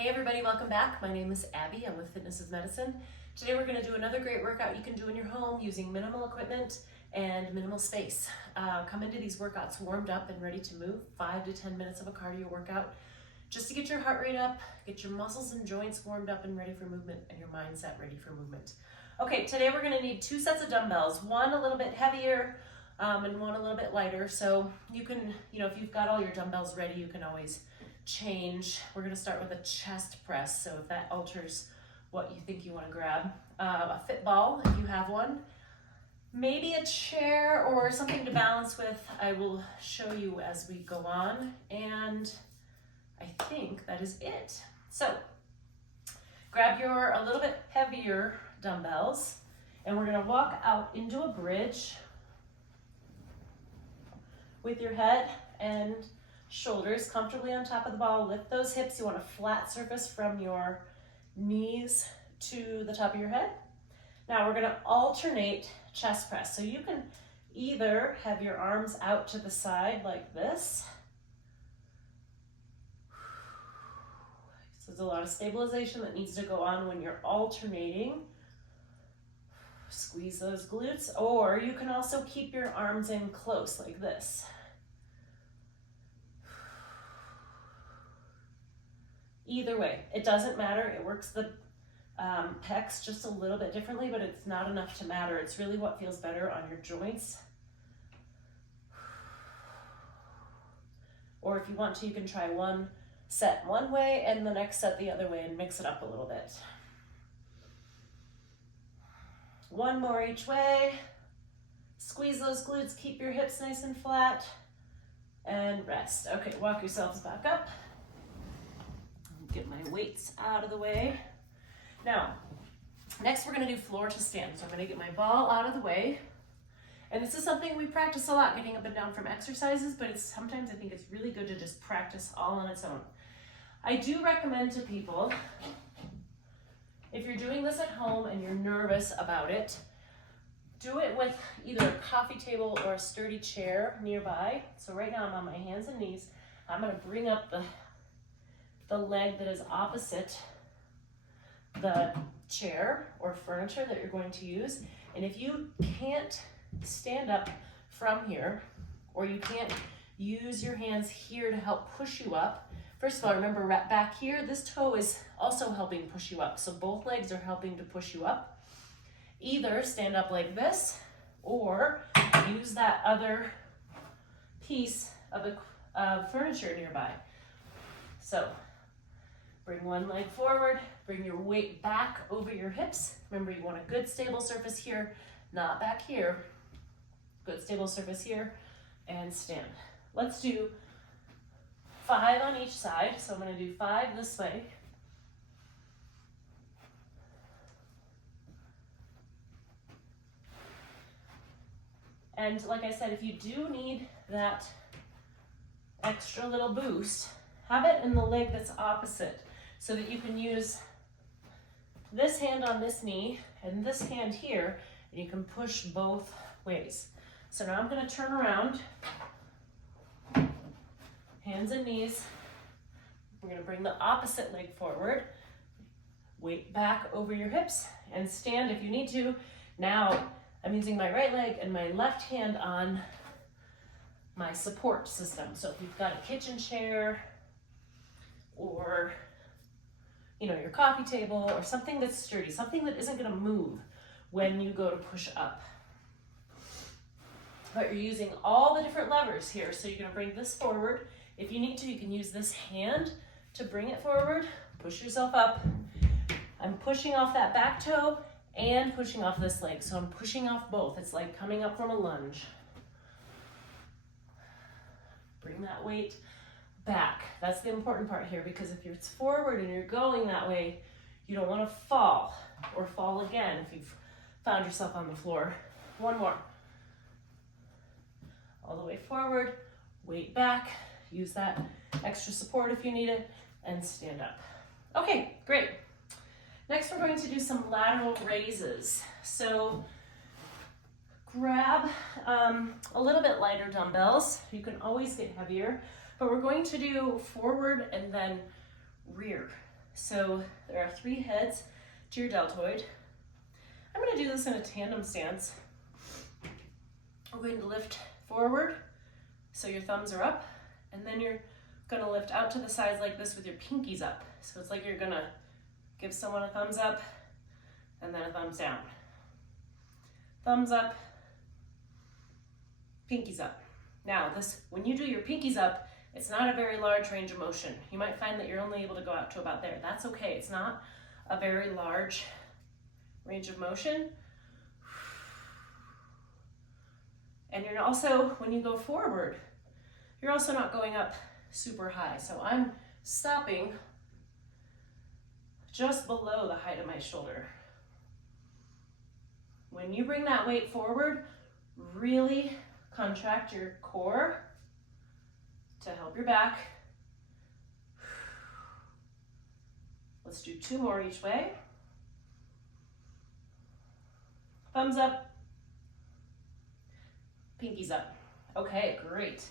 Hey everybody, welcome back. My name is Abby. I'm with Fitness is Medicine. Today we're going to do another great workout you can do in your home using minimal equipment and minimal space. Come into these workouts warmed up and ready to move. 5 to 10 minutes of a cardio workout just to get your heart rate up, get your muscles and joints warmed up and ready for movement, and your mindset ready for movement. Okay, today we're going to need 2 sets of dumbbells, one a little bit heavier and one a little bit lighter. So you can, if you've got all your dumbbells ready, you can always change. We're going to start with a chest press, so if that alters what you think you want to grab. A fit ball if you have one, maybe a chair or something to balance with. I will show you as we go on, and I think that is it. So grab your a little bit heavier dumbbells, and we're going to walk out into a bridge with your head and shoulders comfortably on top of the ball. Lift those hips. You want a flat surface from your knees to the top of your head. Now we're going to alternate chest press. So you can either have your arms out to the side like this. So there's a lot of stabilization that needs to go on when you're alternating. Squeeze those glutes, or you can also keep your arms in close like this. Either way, it doesn't matter. It works the pecs just a little bit differently, but it's not enough to matter. It's really what feels better on your joints. Or if you want to, you can try one set one way and the next set the other way and mix it up a little bit. One more each way. Squeeze those glutes, keep your hips nice and flat, and rest. Okay, walk yourselves back up. Get my weights out of the way. Now, next we're going to do floor to stand. So I'm going to get my ball out of the way. And this is something we practice a lot, getting up and down from exercises, but sometimes I think it's really good to just practice all on its own. I do recommend to people, if you're doing this at home and you're nervous about it, do it with either a coffee table or a sturdy chair nearby. So right now I'm on my hands and knees. I'm going to bring up the leg that is opposite the chair or furniture that you're going to use. And if you can't stand up from here, or you can't use your hands here to help push you up, first of all, remember right back here, this toe is also helping push you up. So both legs are helping to push you up. Either stand up like this, or use that other piece of furniture nearby. So bring one leg forward, bring your weight back over your hips. Remember, you want a good stable surface here, not back here. Good stable surface here, and stand. Let's do 5 on each side. So I'm going to do 5 this way. And like I said, if you do need that extra little boost, have it in the leg that's opposite, so that you can use this hand on this knee and this hand here, and you can push both ways. So now I'm going to turn around, hands and knees. We're going to bring the opposite leg forward, weight back over your hips, and stand if you need to. Now I'm using my right leg and my left hand on my support system. So if you've got a kitchen chair, or your coffee table, or something that's sturdy, something that isn't going to move when you go to push up. But you're using all the different levers here. So you're going to bring this forward. If you need to, you can use this hand to bring it forward. Push yourself up. I'm pushing off that back toe and pushing off this leg. So I'm pushing off both. It's like coming up from a lunge. Bring that weight back. That's the important part here, because if it's forward and you're going that way, you don't want to fall or fall again if you've found yourself on the floor. One more. All the way forward, weight back, use that extra support if you need it, and stand up. Okay, great. Next, we're going to do some lateral raises. So grab a little bit lighter dumbbells. You can always get heavier, but we're going to do forward and then rear. So there are 3 heads to your deltoid. I'm going to do this in a tandem stance. We're going to lift forward, so your thumbs are up, and then you're going to lift out to the sides like this with your pinkies up. So it's like you're going to give someone a thumbs up and then a thumbs down. Thumbs up, pinkies up. Now this, when you do your pinkies up, it's not a very large range of motion. You might find that you're only able to go out to about there. That's okay. It's not a very large range of motion. And you're also, when you go forward, you're also not going up super high. So I'm stopping just below the height of my shoulder. When you bring that weight forward, really contract your core to help your back. Let's do 2 more each way. Thumbs up, pinkies up. Okay, great.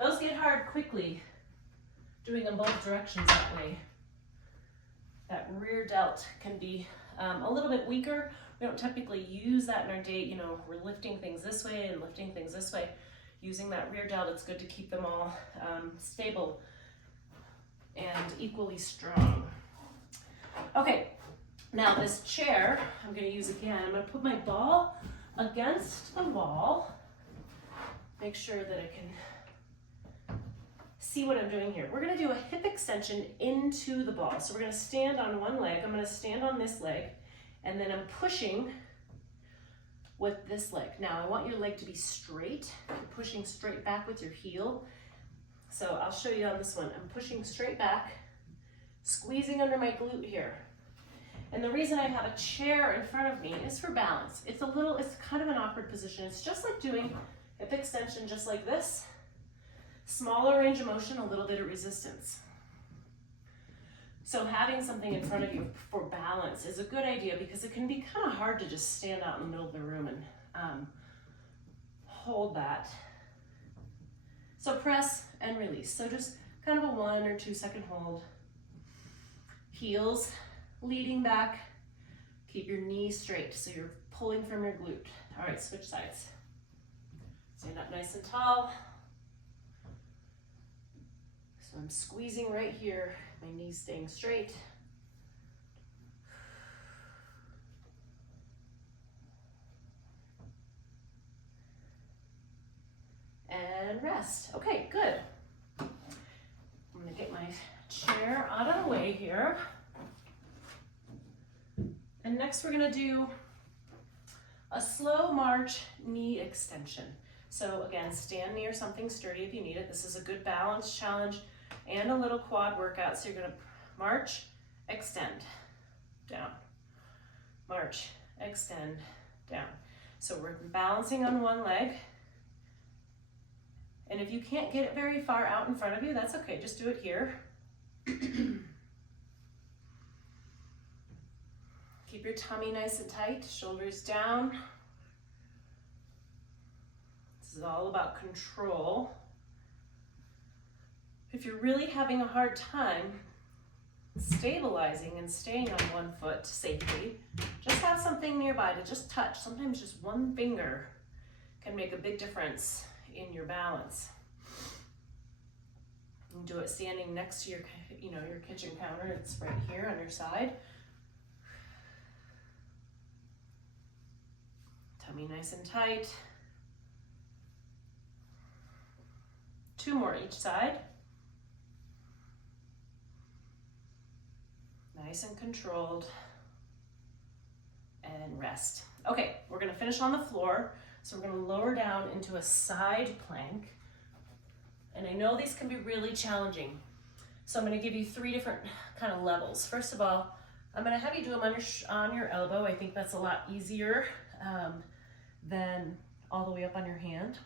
Those get hard quickly, doing them both directions that way. That rear delt can be a little bit weaker. We don't typically use that in our day. You know, we're lifting things this way and lifting things this way. Using that rear delt, it's good to keep them all stable and equally strong. Okay, now this chair I'm going to use again. I'm going to put my ball against the wall. Make sure that I can see what I'm doing here. We're going to do a hip extension into the ball. So we're going to stand on one leg. I'm going to stand on this leg, and then I'm pushing with this leg. Now I want your leg to be straight. You're pushing straight back with your heel. So I'll show you on this one. I'm pushing straight back, squeezing under my glute here. And the reason I have a chair in front of me is for balance. It's kind of an awkward position. It's just like doing hip extension just like this. Smaller range of motion, a little bit of resistance. So having something in front of you for balance is a good idea, because it can be kind of hard to just stand out in the middle of the room and hold that. So press and release. So just kind of a 1 or 2 second hold. Heels leading back. Keep your knees straight, so you're pulling from your glute. All right, switch sides. Stand up nice and tall. So I'm squeezing right here, my knees staying straight. And rest. Okay, good. I'm gonna get my chair out of the way here. And next we're gonna do a slow march knee extension. So again, stand near something sturdy if you need it. This is a good balance challenge and a little quad workout. So you're gonna march, extend, down. March, extend, down. So we're balancing on one leg. And if you can't get it very far out in front of you, that's okay, just do it here. Keep your tummy nice and tight, shoulders down. This is all about control. If you're really having a hard time stabilizing and staying on one foot safely, just have something nearby to just touch. Sometimes just one finger can make a big difference in your balance. You can do it standing next to your kitchen counter. It's right here on your side. Tummy nice and tight. 2 more each side. Nice and controlled. And rest. Okay, we're gonna finish on the floor. So we're gonna lower down into a side plank. And I know these can be really challenging. So I'm gonna give you 3 different kind of levels. First of all, I'm gonna have you do them on your elbow. I think that's a lot easier than all the way up on your hand.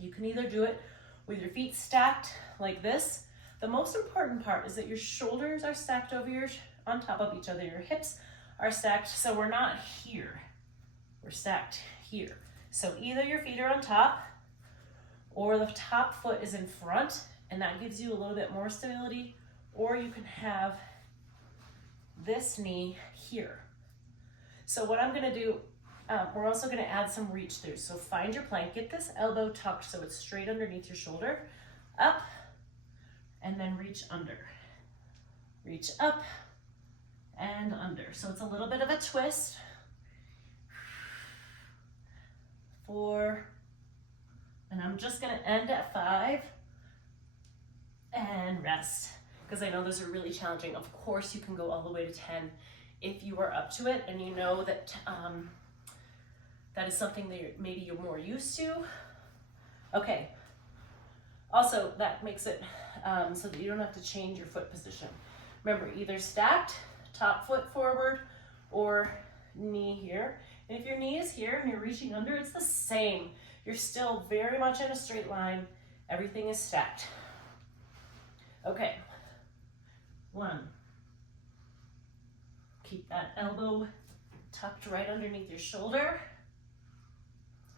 You can either do it with your feet stacked like this. The most important part is that your shoulders are stacked on top of each other. Your hips are stacked, so we're not here. We're stacked here. So either your feet are on top or the top foot is in front, and that gives you a little bit more stability, or you can have this knee here. So what I'm gonna do, we're also gonna add some reach through. So find your plank, get this elbow tucked so it's straight underneath your shoulder, up, and then reach under. Reach up and under. So it's a little bit of a twist. 4, and I'm just gonna end at 5 and rest, because I know those are really challenging. Of course you can go all the way to 10 if you are up to it and you know that that is something that maybe you're more used to. Okay, also that makes it so that you don't have to change your foot position. Remember, either stacked, top foot forward, or knee here. And if your knee is here and you're reaching under, it's the same. You're still very much in a straight line. Everything is stacked. Okay, 1. Keep that elbow tucked right underneath your shoulder.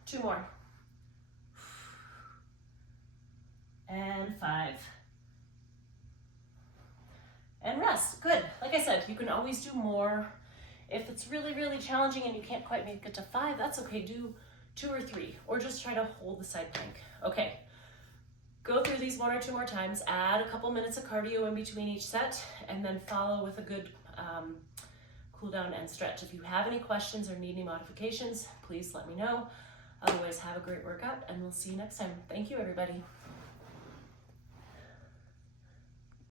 2 more. And 5. And rest. Good. Like I said, you can always do more. If it's really, really challenging and you can't quite make it to 5, that's okay. Do 2 or 3, or just try to hold the side plank. Okay. Go through these 1 or 2 more times. Add a couple minutes of cardio in between each set, and then follow with a good cool down and stretch. If you have any questions or need any modifications, please let me know. Otherwise, have a great workout, and we'll see you next time. Thank you, everybody.